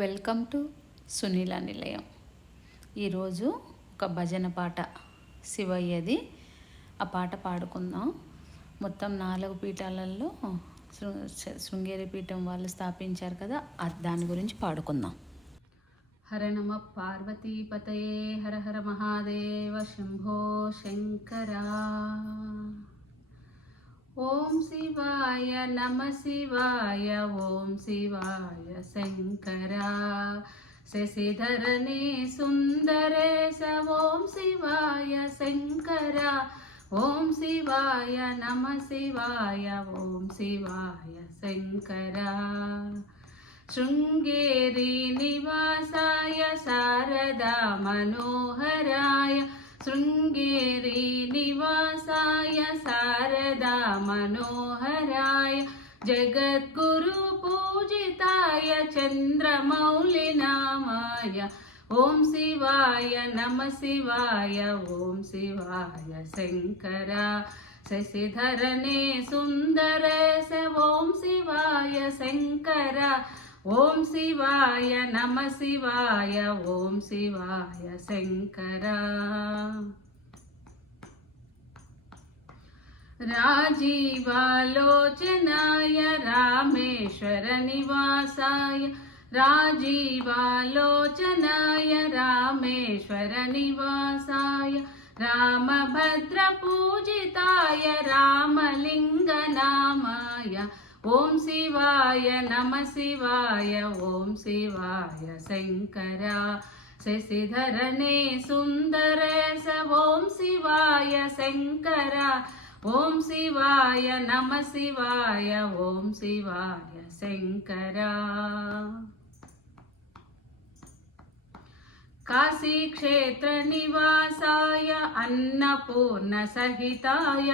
Welcome to Sunila నిలయం. ఈరోజు ఒక భజన పాట శివయ్యది. ఆ పాట పాడుకుందాం. మొత్తం 4 పీఠాలలో శృంగేరి పీఠం వాళ్ళు స్థాపించారు కదా, దాని గురించి పాడుకుందాం. హర నమ పార్వతీపతయే హర హర మహాదేవ శంభో శంకరా. ఓం శివాయ నమ శివాయ ఓం శివాయ శంకరా. శశిధరనే సుందరేశ ఓం శివాయ శంకరా. ఓం శివాయ నమ శివాయ ఓం శివాయ శంకరా. శృంగేరి నివాసాయ శారదా మనోహరాయ. శృంగేరి నివాసాయ శారదా మనోహరాయ. జగద్గురు పూజితాయ చంద్రమౌళినామాయ. ఓం శివాయ నమ శివాయ ఓం శివాయ శంకరా. శశిధరనే సుందరేశ ఓం శివాయ శంకరా. ఓం శివాయ నమ శివాయ ఓం శివాయ శంకరా. రాజీవాలోచనాయ రామేశ్వర నివాసాయ. రాజీవాలోచనాయ రామేశ్వర నివాసాయ. రామభద్ర పూజితాయ రామలింగనామాయ. ఓం శివాయ నమ శివాయ ఓం శివాయ శంకరా. శశిధరనే సుందరేశ ఓం శివాయ శంకరా. ఓం శివాయ నమ శివాయ ఓం శివాయ శంకరా. కాశీక్షేత్ర నివాసాయ అన్నపూర్ణ సహితాయ.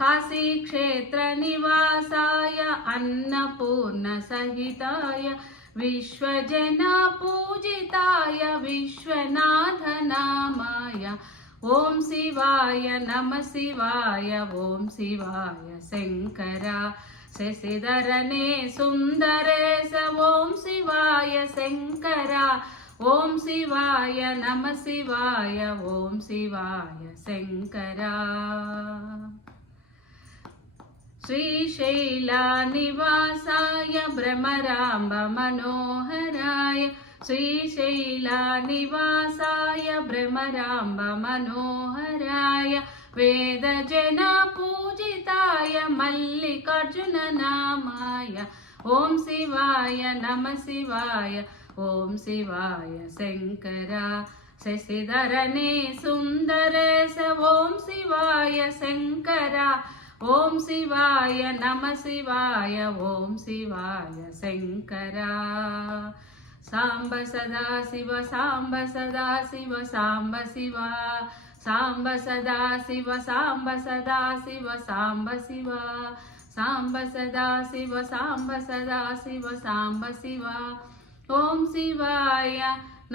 కాశీక్షేత్ర నివాసాయ అన్నపూర్ణ సహితాయ. విశ్వజన పూజితాయ విశ్వనాథనామాయ. ఓం శివాయ నమ శివాయ ఓం శివాయ శంకరా. శశిధరనే సుందరేశ ఓం శివాయ శంకరా. ఓం శివాయ నమ శివాయ ఓం శివాయ శంకరా. శ్రీశైల నివాసాయ భ్రమరాంబ మనోహరాయ. శ్రీశైల నివాసాయ భ్రమరాంబ మనోహరాయ. వేదజన పూజితాయ మల్లికార్జున నామాయ. ఓం శివాయ నమ శివాయ ఓం శివాయ శంకరా. శశిధరనే సుందరేశ ఓం శివాయ శంకరా. ఓం శివాయ నమ శివాయ ఓం శివాయ శంకరా. సాంబ సదా శివ సాంబ సదా శివ సాంబ శివ. సాంబ సదా శివ సాంబ సదా శివ సాంబ శివ. సాంబ సదా శివ సాంబ సదా శివ సాంబ శివ. ఓం శివాయ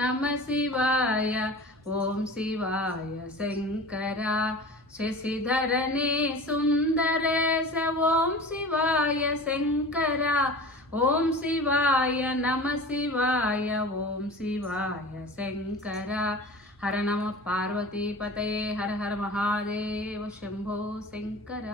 నమ శివాయ ఓం శివాయ శంకరా. శశిధరనే సుందరేశ ఓం శివాయ శంకరా. ఓం శివాయ నమ శివాయ ఓం శివాయ శంకరా. హర నమ పార్వతీపతయే హర హర మహాదేవ శంభో శంకర.